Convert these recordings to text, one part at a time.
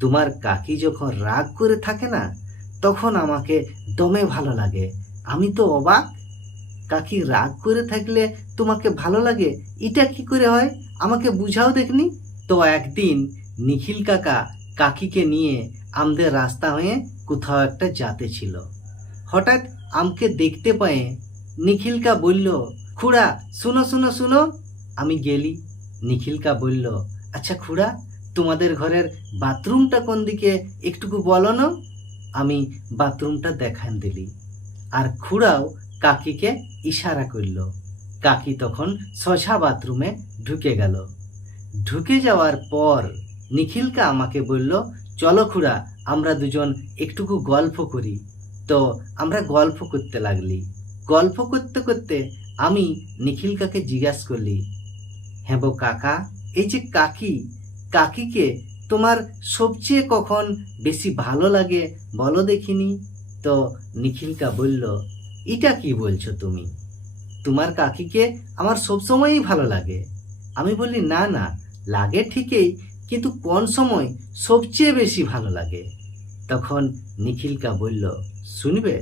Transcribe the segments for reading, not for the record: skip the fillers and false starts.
তোমার কাকি যখন রাগ করে থাকে না, তখন আমাকে দমে ভালো লাগে। আমি তো অবাক, কাকি রাগ করে থাকলে তোমাকে ভালো লাগে, এটা কি করে হয়? আমাকে বুঝাও দেখনি। তো একদিন নিখিল কাকা কাকিকে নিয়ে আমাদের রাস্তা হয়ে কোথাও একটা যেতে ছিল। হঠাৎ আমাকে দেখতে পেয়ে নিখিলকা বলল, খুড়া শুনো শুনো শুনো। আমি গেলি। নিখিলকা বলল, আচ্ছা খুড়া, তোমাদের ঘরের বাথরুমটা কোন দিকে একটুকু বলো না। আমি বাথরুমটা দেখান দিলি, আর খুড়াও কাকিকে ইশারা করল। কাকি তখন সোজা বাথরুমে ঢুকে গেল। ঢুকে যাওয়ার পর নিখিলকা আমাকে বলল, চলো খুড়া, আমরা দুজন একটুকু গল্প করি। তো আমরা গল্প করতে লাগলি। গল্প করতে করতে আমি নিখিলকাকে জিজ্ঞাসা করলি, হ্যাঁ বো কাকা, এই যে কাকিকে তোমার সবচেয়ে কখন বেশি ভালো লাগে বলো দেখিনি। তো নিখিলকা বলল, এটা কি বলছো তুমি? তোমার কাকিকে আমার সবসময়ই ভালো লাগে। আমি বললি, না না, লাগে ঠিকই, কিন্তু কোন সময় সবচেয়ে বেশি ভালো লাগে? তখন নিখিলকা বলল, শুনবে?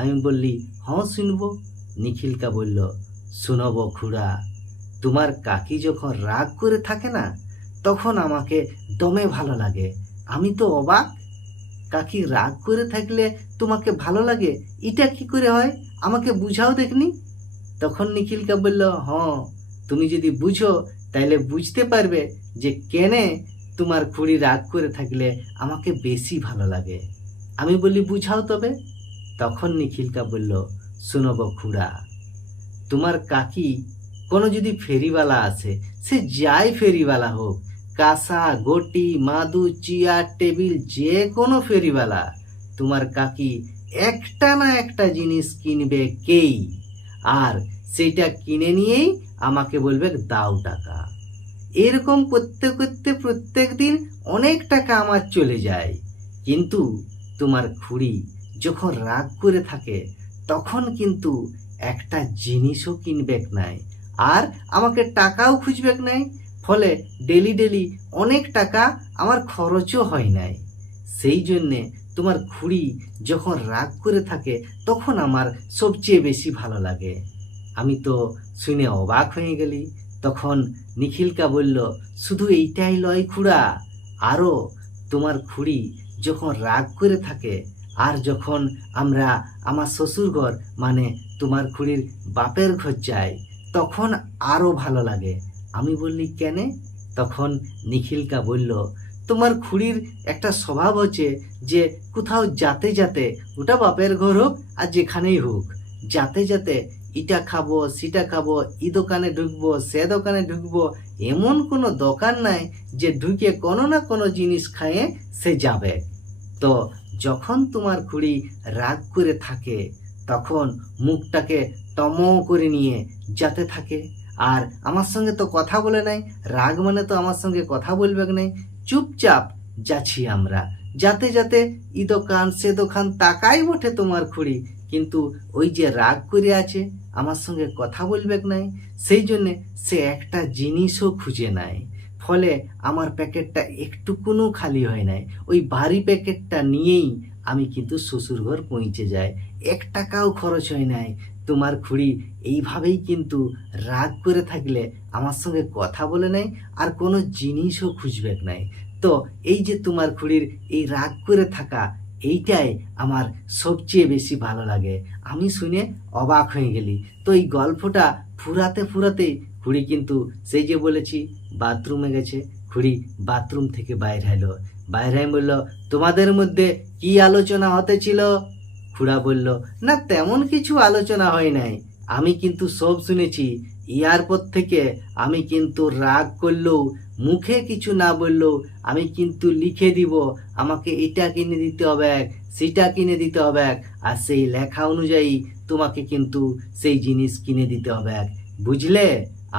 আমি বললি, হ্যাঁ শুনবো। নিখিলকা বলল, শুনব খুড়া, তোমার কাকি যখন রাগ করে থাকে না, তখন আমাকে দমে ভালো লাগে। আমি তো অবাক, কাকি রাগ করে থাকলে তোমাকে ভালো লাগে, এটা কি করে হয়? আমাকে বুঝাও দেখনি। তখন নিখিলকা বলল, হ্যাঁ, তুমি যদি বুঝো তাইলে বুঝতে পারবে যে কেনে তোমার খুড়ি রাগ করে থাকলে আমাকে বেশি ভালো লাগে। আমি বললি, বুঝাও তবে। তখন নিখিলকা বলল, শুনব খুড়া, তোমার কাকি কোনো যদি ফেরিওয়ালা আসে, সে যাই ফেরিওয়ালা হোক, কাঁসা গটি মাদু চেয়ার টেবিল, যে কোনো ফেরিওয়ালা, তোমার কাকি একটা না একটা জিনিস কিনবে কেই, আর সেইটা কিনে নিয়েই আমাকে বলবে দাও টাকা। এরকম করতে করতে প্রত্যেক দিন অনেক টাকা আমার চলে যায়। কিন্তু তোমার খুড়ি যখন রাগ করে থাকে, তখন কিন্তু একটা জিনিসও কিনবেক নাই, আর আমাকে টাকাও খুঁজবেক নাই। ফলে ডেলি ডেলি অনেক টাকা আমার খরচও হয় নাই। সেই জন্যে তোমার খুড়ি যখন রাগ করে থাকে, তখন আমার সবচেয়ে বেশি ভালো লাগে। আমি তো শুনে অবাক হয়ে গেলি। তখন নিখিলকা বলল, শুধু এইটাই লয় খুড়া, আরও তোমার খুড়ি যখন রাগ করে থাকে, আর যখন আমরা আমার শ্বশুর ঘর মানে তোমার খুড়ির বাপের ঘর যাই, তখন আরও ভালো লাগে। আমি বললি, কেনে? তখন নিখিলকা বলল, তোমার খুড়ির একটা স্বভাব হচ্ছে যে কোথাও যাতে যাতে, ওটা বাপের ঘর হোক আর যেখানেই হোক, যাতে যাতে এটা খাবো সেটা খাবো, এই দোকানে ঢুকবো সে দোকানে ঢুকবো, এমন কোনো দোকান নাই যে ঢুকে কোনো না কোনো জিনিস খাইয়ে সে যাবে। তো যখন তোমার খুড়ি রাগ করে থাকে, তখন মুখটাকে টম করে নিয়ে যাতে থাকে, আর আমার সঙ্গে তো কথা বলে নাই। রাগ মানে তো আমার সঙ্গে কথা বলবে নাই, চুপচাপ যাচ্ছি আমরা। যাতে যাতে ই দোকান সে দোকান তাকাই বটে তোমার খুড়ি, কিন্তু ওই যে রাগ করে আছে, আমার সঙ্গে কথা বলবে নাই, সেই জন্যে সে একটা জিনিসও খুঁজে নাই। ফলে আমার প্যাকেটটা একটুকুনও খালি হয় নাই। ওই ভারী প্যাকেটটা নিয়েই আমি কিন্তু শ্বশুরঘর পৌঁছে যাই, 1 টাকাও খরচ হয় নাই। তোমার খুড়ি এইভাবেই কিন্তু রাগ করে থাকলে আমার সঙ্গে কথা বলে নাই, আর কোনো জিনিসও খুঁজবে নাই। তো এই যে তোমার খুড়ির এই রাগ করে থাকা, এইটাই আমার সবচেয়ে বেশি ভালো লাগে। আমি শুনে অবাক হয়ে গেলি। তো এই গল্পটা ফুরাতে ফুরাতেই খুড়ি কিন্তু সেই যে বলেছি বাথরুমে গেছে, খুড়ি বাথরুম থেকে বাইরে এলো। বাইরে বলল, তোমাদের মধ্যে কি আলোচনা হতেছিল? খুড়া বলল, না তেমন কিছু আলোচনা হয় নাই, আমি কিন্তু সব শুনেছি। এয়ারপোর্ট থেকে আমি কিন্তু রাগ করলেও, মুখে কিছু না বললেও আমি কিন্তু লিখে দিব, আমাকে এটা কিনে দিতে হবে, সেটা কিনে দিতে হবে, আর সেই লেখা অনুযায়ী তোমাকে কিন্তু সেই জিনিস কিনে দিতে হবে, বুঝলে?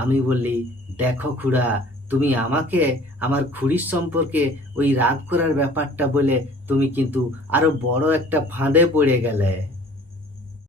আমি বললি, দেখো খুড়া, তুমি আমাকে আমার খুড়ির সম্পর্কে ওই রাগ করার ব্যাপারটা বলে তুমি কিন্তু আরো বড় একটা ফাঁদে পড়ে গেলে।